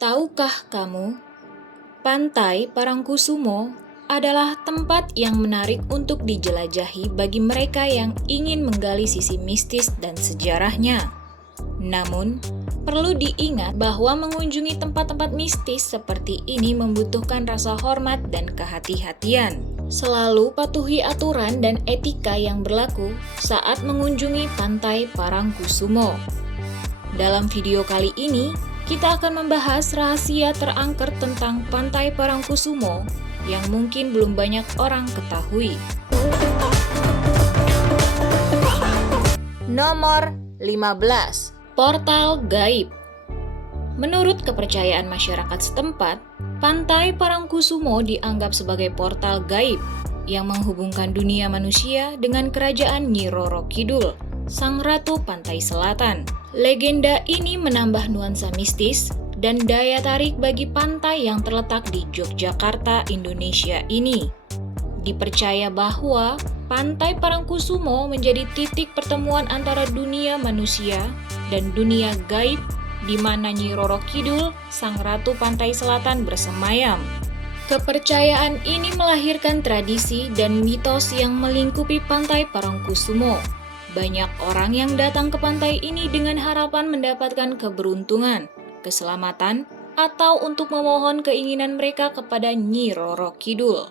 Tahukah kamu, Pantai Parangkusumo adalah tempat yang menarik untuk dijelajahi bagi mereka yang ingin menggali sisi mistis dan sejarahnya. Namun, perlu diingat bahwa mengunjungi tempat-tempat mistis seperti ini membutuhkan rasa hormat dan kehati-hatian. Selalu patuhi aturan dan etika yang berlaku saat mengunjungi Pantai Parangkusumo. Dalam video kali ini, kita akan membahas rahasia terangker tentang Pantai Parangkusumo yang mungkin belum banyak orang ketahui. Nomor 15. Portal Gaib. Menurut kepercayaan masyarakat setempat, Pantai Parangkusumo dianggap sebagai portal gaib yang menghubungkan dunia manusia dengan kerajaan Nyi Roro Kidul, Sang Ratu Pantai Selatan. Legenda ini menambah nuansa mistis dan daya tarik bagi pantai yang terletak di Yogyakarta, Indonesia ini. Dipercaya bahwa Pantai Parangkusumo menjadi titik pertemuan antara dunia manusia dan dunia gaib di mana Nyi Roro Kidul, Sang Ratu Pantai Selatan bersemayam. Kepercayaan ini melahirkan tradisi dan mitos yang melingkupi Pantai Parangkusumo. Banyak orang yang datang ke pantai ini dengan harapan mendapatkan keberuntungan, keselamatan, atau untuk memohon keinginan mereka kepada Nyi Roro Kidul.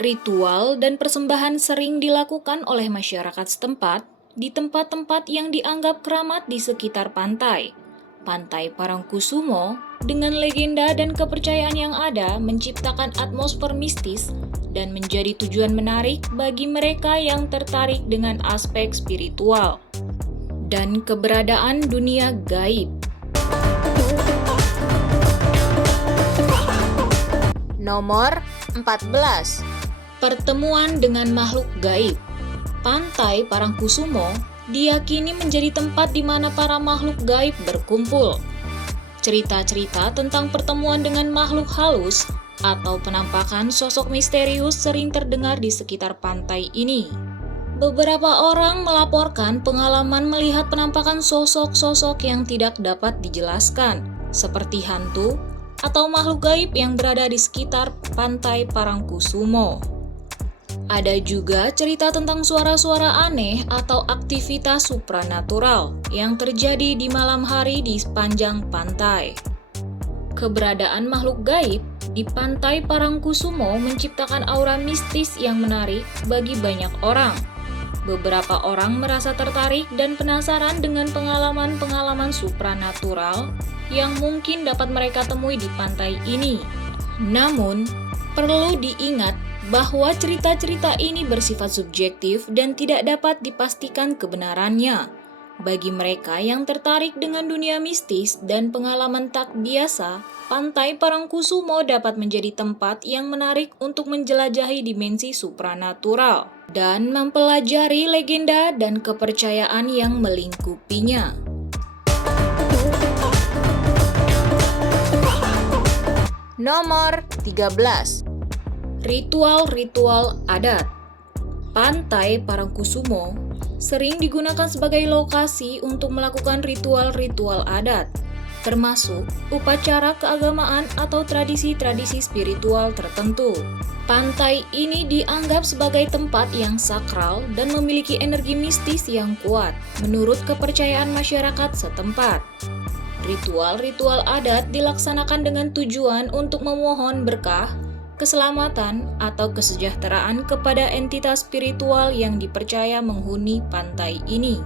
Ritual dan persembahan sering dilakukan oleh masyarakat setempat di tempat-tempat yang dianggap keramat di sekitar pantai. Pantai Parangkusumo dengan legenda dan kepercayaan yang ada menciptakan atmosfer mistis dan menjadi tujuan menarik bagi mereka yang tertarik dengan aspek spiritual dan keberadaan dunia gaib. Nomor 14. Pertemuan dengan makhluk gaib. Pantai Parangkusumo diyakini menjadi tempat di mana para makhluk gaib berkumpul. Cerita-cerita tentang pertemuan dengan makhluk halus atau penampakan sosok misterius sering terdengar di sekitar pantai ini. Beberapa orang melaporkan pengalaman melihat penampakan sosok-sosok yang tidak dapat dijelaskan, seperti hantu atau makhluk gaib yang berada di sekitar Pantai Parangkusumo. Ada juga cerita tentang suara-suara aneh atau aktivitas supranatural yang terjadi di malam hari di sepanjang pantai. Keberadaan makhluk gaib di Pantai Parangkusumo menciptakan aura mistis yang menarik bagi banyak orang. Beberapa orang merasa tertarik dan penasaran dengan pengalaman-pengalaman supranatural yang mungkin dapat mereka temui di pantai ini. Namun, perlu diingat bahwa cerita-cerita ini bersifat subjektif dan tidak dapat dipastikan kebenarannya. Bagi mereka yang tertarik dengan dunia mistis dan pengalaman tak biasa, Pantai Parangkusumo dapat menjadi tempat yang menarik untuk menjelajahi dimensi supranatural dan mempelajari legenda dan kepercayaan yang melingkupinya. Nomor 13. Ritual-ritual adat. Pantai Parangkusumo sering digunakan sebagai lokasi untuk melakukan ritual-ritual adat, termasuk upacara keagamaan atau tradisi-tradisi spiritual tertentu. Pantai ini dianggap sebagai tempat yang sakral dan memiliki energi mistis yang kuat, menurut kepercayaan masyarakat setempat. Ritual-ritual adat dilaksanakan dengan tujuan untuk memohon berkah, keselamatan, atau kesejahteraan kepada entitas spiritual yang dipercaya menghuni pantai ini.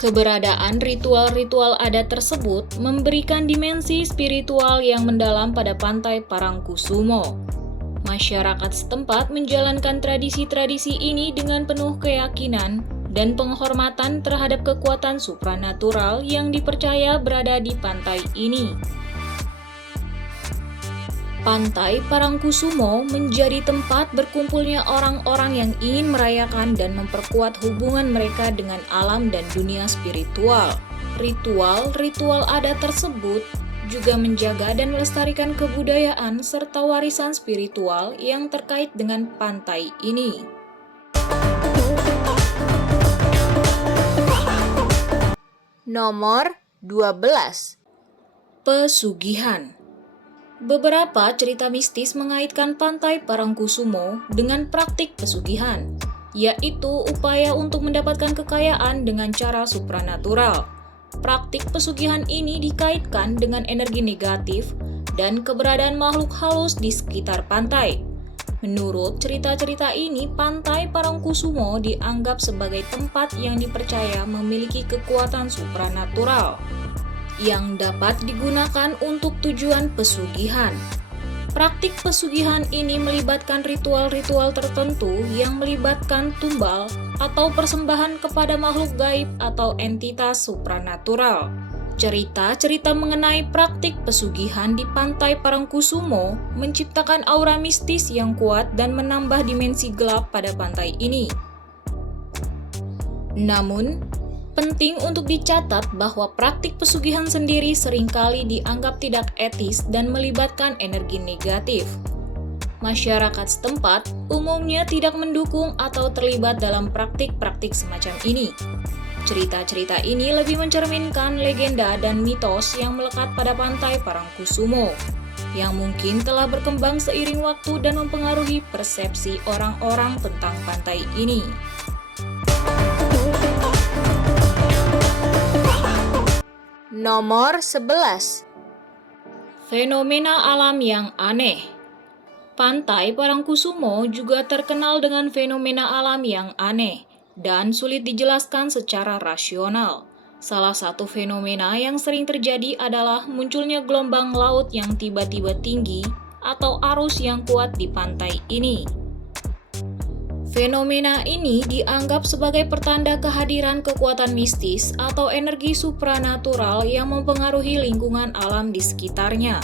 Keberadaan ritual-ritual adat tersebut memberikan dimensi spiritual yang mendalam pada Pantai Parangkusumo. Masyarakat setempat menjalankan tradisi-tradisi ini dengan penuh keyakinan dan penghormatan terhadap kekuatan supranatural yang dipercaya berada di pantai ini. Pantai Parangkusumo menjadi tempat berkumpulnya orang-orang yang ingin merayakan dan memperkuat hubungan mereka dengan alam dan dunia spiritual. Ritual-ritual adat tersebut juga menjaga dan melestarikan kebudayaan serta warisan spiritual yang terkait dengan pantai ini. Nomor 12. Pesugihan. Beberapa cerita mistis mengaitkan Pantai Parangkusumo dengan praktik pesugihan, yaitu upaya untuk mendapatkan kekayaan dengan cara supranatural. Praktik pesugihan ini dikaitkan dengan energi negatif dan keberadaan makhluk halus di sekitar pantai. Menurut cerita-cerita ini, Pantai Parangkusumo dianggap sebagai tempat yang dipercaya memiliki kekuatan supranatural yang dapat digunakan untuk tujuan pesugihan. Praktik pesugihan ini melibatkan ritual-ritual tertentu yang melibatkan tumbal atau persembahan kepada makhluk gaib atau entitas supranatural. Cerita-cerita mengenai praktik pesugihan di Pantai Parangkusumo menciptakan aura mistis yang kuat dan menambah dimensi gelap pada pantai ini. Namun, penting untuk dicatat bahwa praktik pesugihan sendiri seringkali dianggap tidak etis dan melibatkan energi negatif. Masyarakat setempat umumnya tidak mendukung atau terlibat dalam praktik-praktik semacam ini. Cerita-cerita ini lebih mencerminkan legenda dan mitos yang melekat pada Pantai Parangkusumo, yang mungkin telah berkembang seiring waktu dan mempengaruhi persepsi orang-orang tentang pantai ini. Nomor 11. Fenomena alam yang aneh. Pantai Parangkusumo juga terkenal dengan fenomena alam yang aneh dan sulit dijelaskan secara rasional. Salah satu fenomena yang sering terjadi adalah munculnya gelombang laut yang tiba-tiba tinggi atau arus yang kuat di pantai ini. Fenomena ini dianggap sebagai pertanda kehadiran kekuatan mistis atau energi supranatural yang mempengaruhi lingkungan alam di sekitarnya.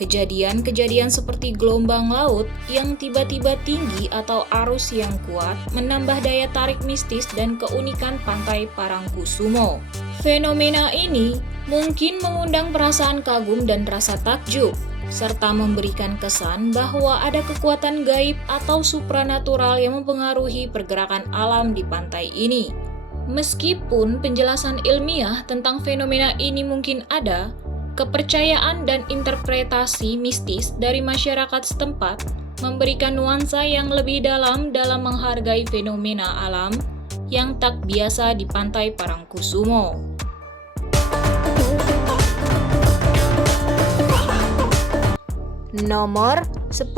Kejadian-kejadian seperti gelombang laut yang tiba-tiba tinggi atau arus yang kuat menambah daya tarik mistis dan keunikan Pantai Parangkusumo. Fenomena ini mungkin mengundang perasaan kagum dan rasa takjub, serta memberikan kesan bahwa ada kekuatan gaib atau supranatural yang mempengaruhi pergerakan alam di pantai ini. Meskipun penjelasan ilmiah tentang fenomena ini mungkin ada, kepercayaan dan interpretasi mistis dari masyarakat setempat memberikan nuansa yang lebih dalam menghargai fenomena alam yang tak biasa di Pantai Parangkusumo. Nomor 10.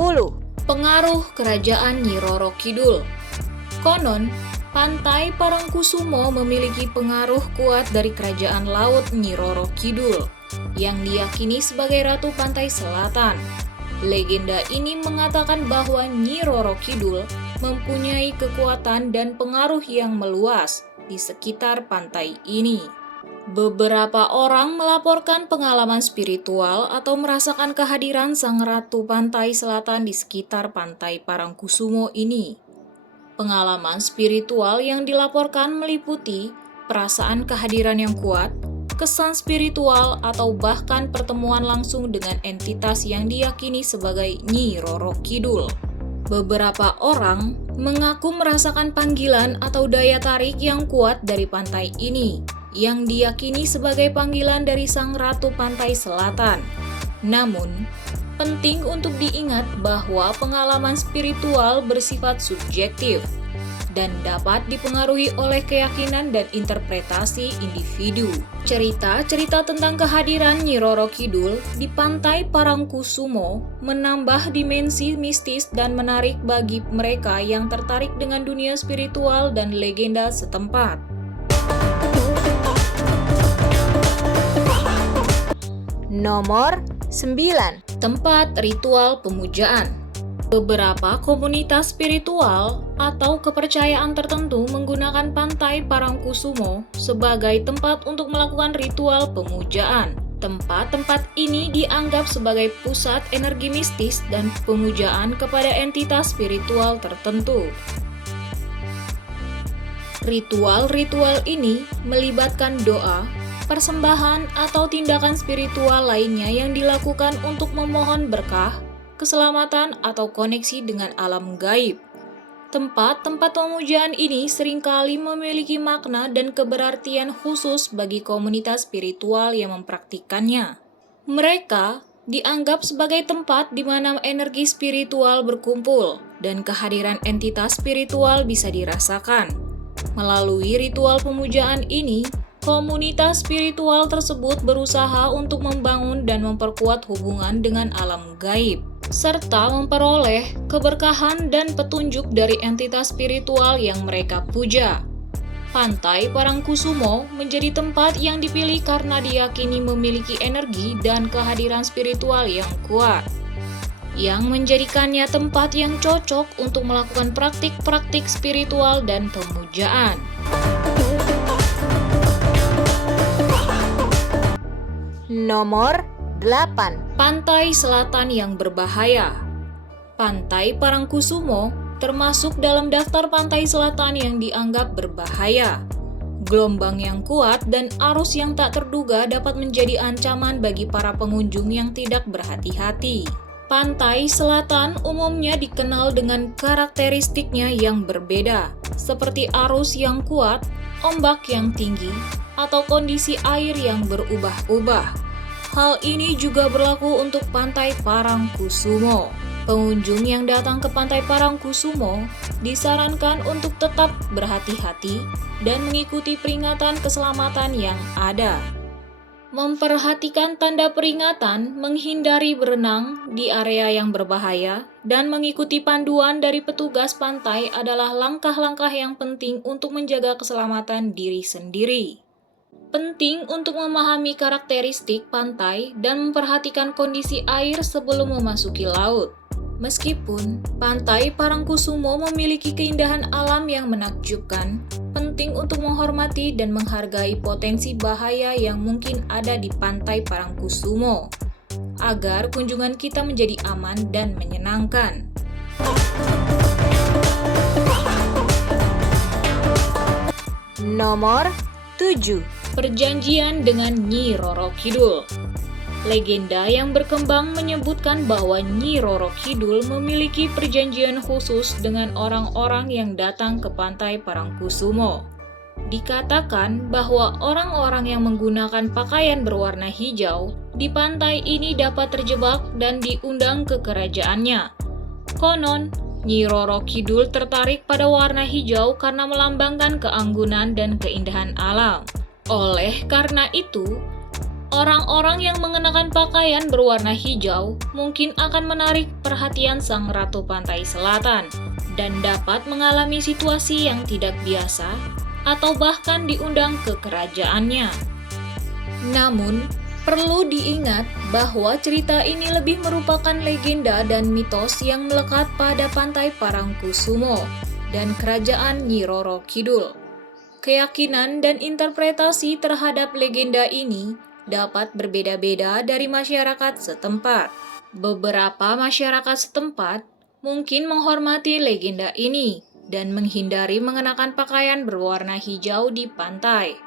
Pengaruh Kerajaan Nyi Roro Kidul. Konon, Pantai Parangkusumo memiliki pengaruh kuat dari Kerajaan Laut Nyi Roro Kidul yang diyakini sebagai Ratu Pantai Selatan. Legenda ini mengatakan bahwa Nyi Roro Kidul mempunyai kekuatan dan pengaruh yang meluas di sekitar pantai ini. Beberapa orang melaporkan pengalaman spiritual atau merasakan kehadiran Sang Ratu Pantai Selatan di sekitar Pantai Parangkusumo ini. Pengalaman spiritual yang dilaporkan meliputi perasaan kehadiran yang kuat, kesan spiritual, atau bahkan pertemuan langsung dengan entitas yang diyakini sebagai Nyi Roro Kidul. Beberapa orang mengaku merasakan panggilan atau daya tarik yang kuat dari pantai ini, yang diyakini sebagai panggilan dari Sang Ratu Pantai Selatan. Namun, penting untuk diingat bahwa pengalaman spiritual bersifat subjektif dan dapat dipengaruhi oleh keyakinan dan interpretasi individu. Cerita-cerita tentang kehadiran Nyi Roro Kidul di Pantai Parangkusumo menambah dimensi mistis dan menarik bagi mereka yang tertarik dengan dunia spiritual dan legenda setempat. Nomor 9. Tempat ritual pemujaan. Beberapa komunitas spiritual atau kepercayaan tertentu menggunakan Pantai Parangkusumo sebagai tempat untuk melakukan ritual pemujaan. Tempat-tempat ini dianggap sebagai pusat energi mistis dan pemujaan kepada entitas spiritual tertentu. Ritual-ritual ini melibatkan doa, persembahan, atau tindakan spiritual lainnya yang dilakukan untuk memohon berkah, keselamatan, atau koneksi dengan alam gaib. Tempat-tempat pemujaan ini seringkali memiliki makna dan keberartian khusus bagi komunitas spiritual yang mempraktikkannya. Mereka dianggap sebagai tempat di mana energi spiritual berkumpul dan kehadiran entitas spiritual bisa dirasakan. Melalui ritual pemujaan ini, komunitas spiritual tersebut berusaha untuk membangun dan memperkuat hubungan dengan alam gaib, serta memperoleh keberkahan dan petunjuk dari entitas spiritual yang mereka puja. Pantai Parangkusumo menjadi tempat yang dipilih karena diyakini memiliki energi dan kehadiran spiritual yang kuat, yang menjadikannya tempat yang cocok untuk melakukan praktik-praktik spiritual dan pemujaan. Nomor 8. Pantai selatan yang berbahaya. Pantai Parangkusumo termasuk dalam daftar pantai selatan yang dianggap berbahaya. Gelombang yang kuat dan arus yang tak terduga dapat menjadi ancaman bagi para pengunjung yang tidak berhati-hati. Pantai selatan umumnya dikenal dengan karakteristiknya yang berbeda, seperti arus yang kuat, ombak yang tinggi, atau kondisi air yang berubah-ubah. Hal ini juga berlaku untuk Pantai Parangkusumo. Pengunjung yang datang ke Pantai Parangkusumo disarankan untuk tetap berhati-hati dan mengikuti peringatan keselamatan yang ada. Memperhatikan tanda peringatan, menghindari berenang di area yang berbahaya, dan mengikuti panduan dari petugas pantai adalah langkah-langkah yang penting untuk menjaga keselamatan diri sendiri. Penting untuk memahami karakteristik pantai dan memperhatikan kondisi air sebelum memasuki laut. Meskipun Pantai Parangkusumo memiliki keindahan alam yang menakjubkan, penting untuk menghormati dan menghargai potensi bahaya yang mungkin ada di Pantai Parangkusumo, agar kunjungan kita menjadi aman dan menyenangkan. Nomor 7. Perjanjian dengan Nyi Roro Kidul. Legenda yang berkembang menyebutkan bahwa Nyi Roro Kidul memiliki perjanjian khusus dengan orang-orang yang datang ke Pantai Parangkusumo. Dikatakan bahwa orang-orang yang menggunakan pakaian berwarna hijau di pantai ini dapat terjebak dan diundang ke kerajaannya. Konon, Nyi Roro Kidul tertarik pada warna hijau karena melambangkan keanggunan dan keindahan alam. Oleh karena itu, orang-orang yang mengenakan pakaian berwarna hijau mungkin akan menarik perhatian sang Ratu Pantai Selatan dan dapat mengalami situasi yang tidak biasa atau bahkan diundang ke kerajaannya. Namun, perlu diingat bahwa cerita ini lebih merupakan legenda dan mitos yang melekat pada Pantai Parangkusumo dan kerajaan Nyi Roro Kidul. Keyakinan dan interpretasi terhadap legenda ini dapat berbeda-beda dari masyarakat setempat. Beberapa masyarakat setempat mungkin menghormati legenda ini dan menghindari mengenakan pakaian berwarna hijau di pantai.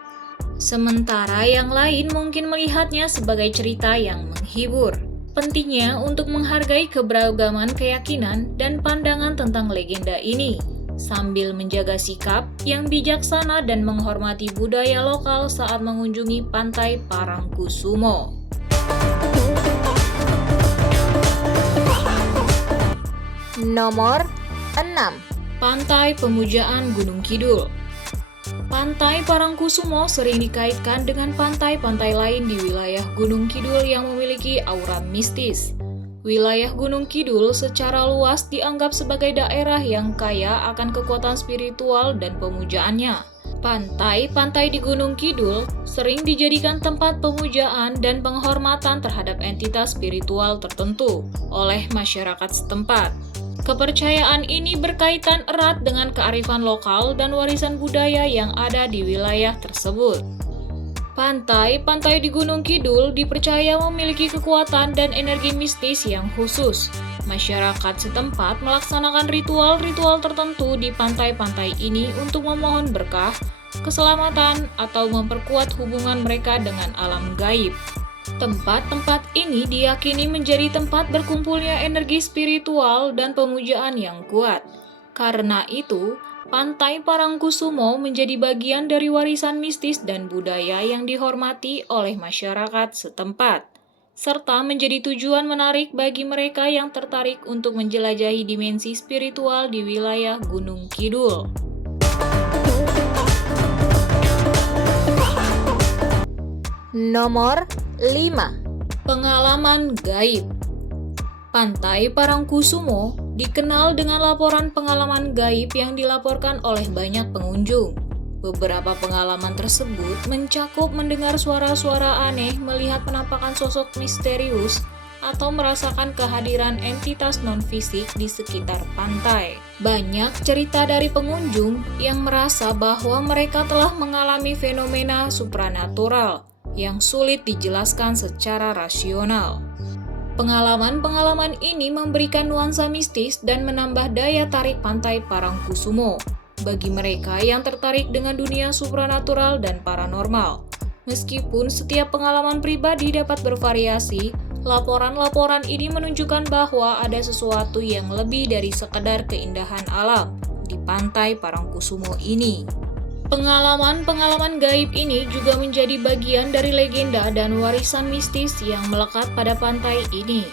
Sementara yang lain mungkin melihatnya sebagai cerita yang menghibur. Pentingnya untuk menghargai keberagaman keyakinan dan pandangan tentang legenda ini, sambil menjaga sikap yang bijaksana dan menghormati budaya lokal saat mengunjungi Pantai Parangkusumo. Nomor 6. Pantai Pemujaan Gunung Kidul. Pantai Parangkusumo sering dikaitkan dengan pantai-pantai lain di wilayah Gunung Kidul yang memiliki aura mistis. Wilayah Gunung Kidul secara luas dianggap sebagai daerah yang kaya akan kekuatan spiritual dan pemujaannya. Pantai-pantai di Gunung Kidul sering dijadikan tempat pemujaan dan penghormatan terhadap entitas spiritual tertentu oleh masyarakat setempat. Kepercayaan ini berkaitan erat dengan kearifan lokal dan warisan budaya yang ada di wilayah tersebut. Pantai-pantai di Gunung Kidul dipercaya memiliki kekuatan dan energi mistis yang khusus. Masyarakat setempat melaksanakan ritual-ritual tertentu di pantai-pantai ini untuk memohon berkah, keselamatan, atau memperkuat hubungan mereka dengan alam gaib. Tempat-tempat ini diyakini menjadi tempat berkumpulnya energi spiritual dan pemujaan yang kuat. Karena itu, Pantai Parangkusumo menjadi bagian dari warisan mistis dan budaya yang dihormati oleh masyarakat setempat, serta menjadi tujuan menarik bagi mereka yang tertarik untuk menjelajahi dimensi spiritual di wilayah Gunung Kidul. Nomor 5. Pengalaman gaib. Pantai Parangkusumo dikenal dengan laporan pengalaman gaib yang dilaporkan oleh banyak pengunjung. Beberapa pengalaman tersebut mencakup mendengar suara-suara aneh, melihat penampakan sosok misterius, atau merasakan kehadiran entitas non-fisik di sekitar pantai. Banyak cerita dari pengunjung yang merasa bahwa mereka telah mengalami fenomena supranatural yang sulit dijelaskan secara rasional. Pengalaman-pengalaman ini memberikan nuansa mistis dan menambah daya tarik Pantai Parangkusumo bagi mereka yang tertarik dengan dunia supranatural dan paranormal. Meskipun setiap pengalaman pribadi dapat bervariasi, laporan-laporan ini menunjukkan bahwa ada sesuatu yang lebih dari sekedar keindahan alam di Pantai Parangkusumo ini. Pengalaman-pengalaman gaib ini juga menjadi bagian dari legenda dan warisan mistis yang melekat pada pantai ini,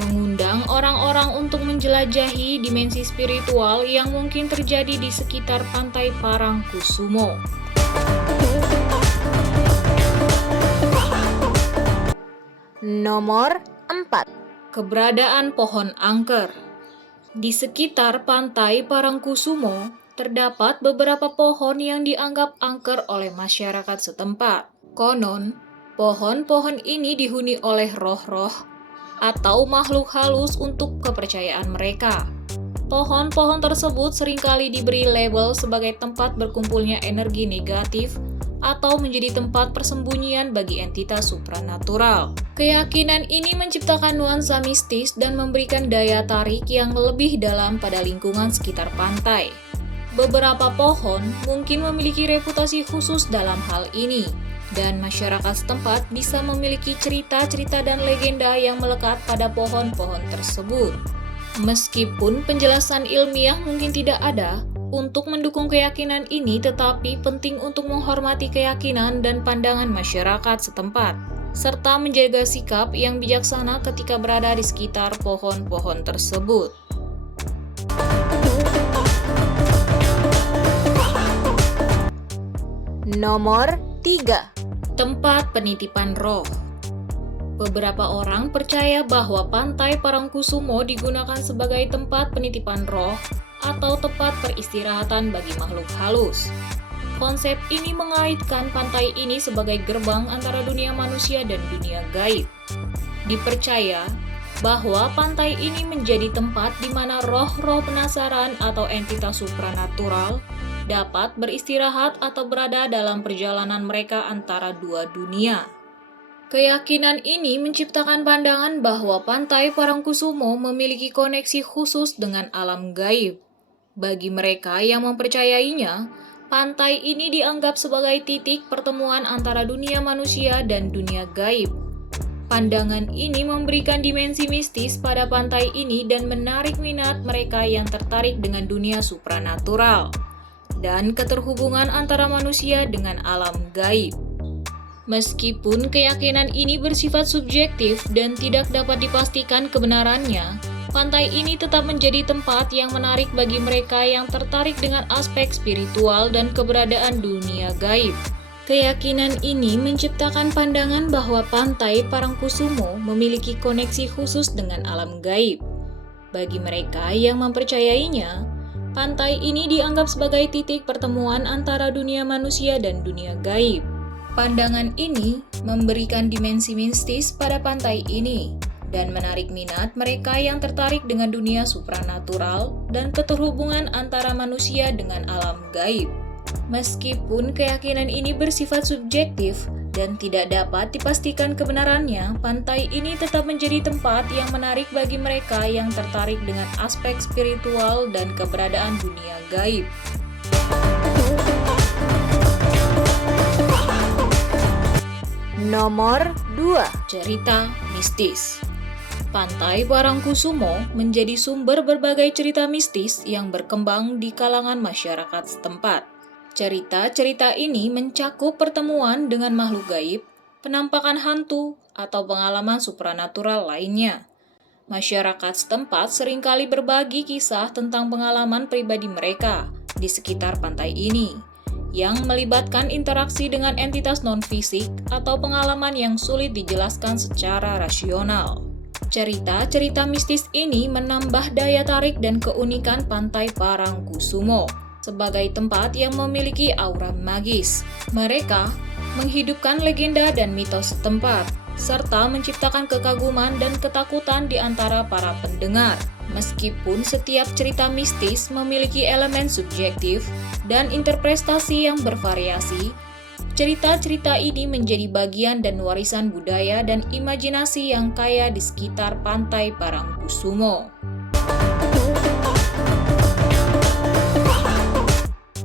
mengundang orang-orang untuk menjelajahi dimensi spiritual yang mungkin terjadi di sekitar Pantai Parangkusumo. Nomor 4. Keberadaan pohon angker. Di sekitar Pantai Parangkusumo, terdapat beberapa pohon yang dianggap angker oleh masyarakat setempat. Konon, pohon-pohon ini dihuni oleh roh-roh atau makhluk halus untuk kepercayaan mereka. Pohon-pohon tersebut seringkali diberi label sebagai tempat berkumpulnya energi negatif atau menjadi tempat persembunyian bagi entitas supranatural. Keyakinan ini menciptakan nuansa mistis dan memberikan daya tarik yang lebih dalam pada lingkungan sekitar pantai. Beberapa pohon mungkin memiliki reputasi khusus dalam hal ini, dan masyarakat setempat bisa memiliki cerita-cerita dan legenda yang melekat pada pohon-pohon tersebut. Meskipun penjelasan ilmiah mungkin tidak ada untuk mendukung keyakinan ini, tetapi penting untuk menghormati keyakinan dan pandangan masyarakat setempat, serta menjaga sikap yang bijaksana ketika berada di sekitar pohon-pohon tersebut. Nomor 3. Tempat penitipan roh. Beberapa orang percaya bahwa Pantai Parangkusumo digunakan sebagai tempat penitipan roh atau tempat peristirahatan bagi makhluk halus. Konsep ini mengaitkan pantai ini sebagai gerbang antara dunia manusia dan dunia gaib. Dipercaya bahwa pantai ini menjadi tempat di mana roh-roh penasaran atau entitas supranatural dapat beristirahat atau berada dalam perjalanan mereka antara dua dunia. Keyakinan ini menciptakan pandangan bahwa Pantai Parangkusumo memiliki koneksi khusus dengan alam gaib. Bagi mereka yang mempercayainya, pantai ini dianggap sebagai titik pertemuan antara dunia manusia dan dunia gaib. Pandangan ini memberikan dimensi mistis pada pantai ini dan menarik minat mereka yang tertarik dengan dunia supranatural dan keterhubungan antara manusia dengan alam gaib. Meskipun keyakinan ini bersifat subjektif dan tidak dapat dipastikan kebenarannya, pantai ini tetap menjadi tempat yang menarik bagi mereka yang tertarik dengan aspek spiritual dan keberadaan dunia gaib. Keyakinan ini menciptakan pandangan bahwa Pantai Parangkusumo memiliki koneksi khusus dengan alam gaib. Bagi mereka yang mempercayainya, pantai ini dianggap sebagai titik pertemuan antara dunia manusia dan dunia gaib. Pandangan ini memberikan dimensi mistis pada pantai ini dan menarik minat mereka yang tertarik dengan dunia supranatural dan keterhubungan antara manusia dengan alam gaib. Meskipun keyakinan ini bersifat subjektif dan tidak dapat dipastikan kebenarannya, pantai ini tetap menjadi tempat yang menarik bagi mereka yang tertarik dengan aspek spiritual dan keberadaan dunia gaib. Nomor 2. Cerita mistis. Pantai Parangkusumo menjadi sumber berbagai cerita mistis yang berkembang di kalangan masyarakat setempat. Cerita-cerita ini mencakup pertemuan dengan makhluk gaib, penampakan hantu, atau pengalaman supranatural lainnya. Masyarakat setempat seringkali berbagi kisah tentang pengalaman pribadi mereka di sekitar pantai ini, yang melibatkan interaksi dengan entitas non-fisik atau pengalaman yang sulit dijelaskan secara rasional. Cerita-cerita mistis ini menambah daya tarik dan keunikan Pantai Parangkusumo sebagai tempat yang memiliki aura magis. Mereka menghidupkan legenda dan mitos setempat, serta menciptakan kekaguman dan ketakutan di antara para pendengar. Meskipun setiap cerita mistis memiliki elemen subjektif dan interpretasi yang bervariasi, cerita-cerita ini menjadi bagian dan warisan budaya dan imajinasi yang kaya di sekitar Pantai Parangkusumo.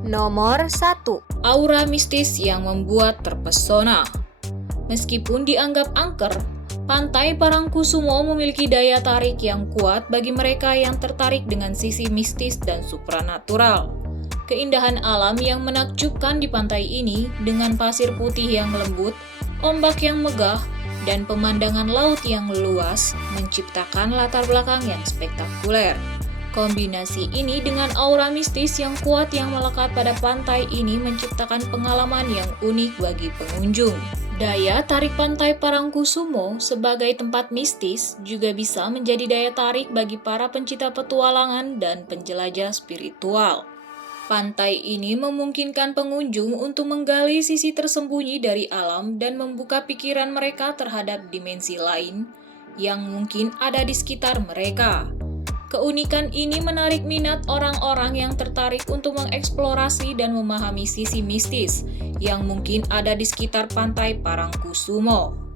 Nomor 1. Aura mistis yang membuat terpesona. Meskipun dianggap angker, Pantai Parangkusumo memiliki daya tarik yang kuat bagi mereka yang tertarik dengan sisi mistis dan supranatural. Keindahan alam yang menakjubkan di pantai ini dengan pasir putih yang lembut, ombak yang megah, dan pemandangan laut yang luas menciptakan latar belakang yang spektakuler. Kombinasi ini dengan aura mistis yang kuat yang melekat pada pantai ini menciptakan pengalaman yang unik bagi pengunjung. Daya tarik Pantai Parangkusumo sebagai tempat mistis juga bisa menjadi daya tarik bagi para pencinta petualangan dan penjelajah spiritual. Pantai ini memungkinkan pengunjung untuk menggali sisi tersembunyi dari alam dan membuka pikiran mereka terhadap dimensi lain yang mungkin ada di sekitar mereka. Keunikan ini menarik minat orang-orang yang tertarik untuk mengeksplorasi dan memahami sisi mistis yang mungkin ada di sekitar Pantai Parangkusumo.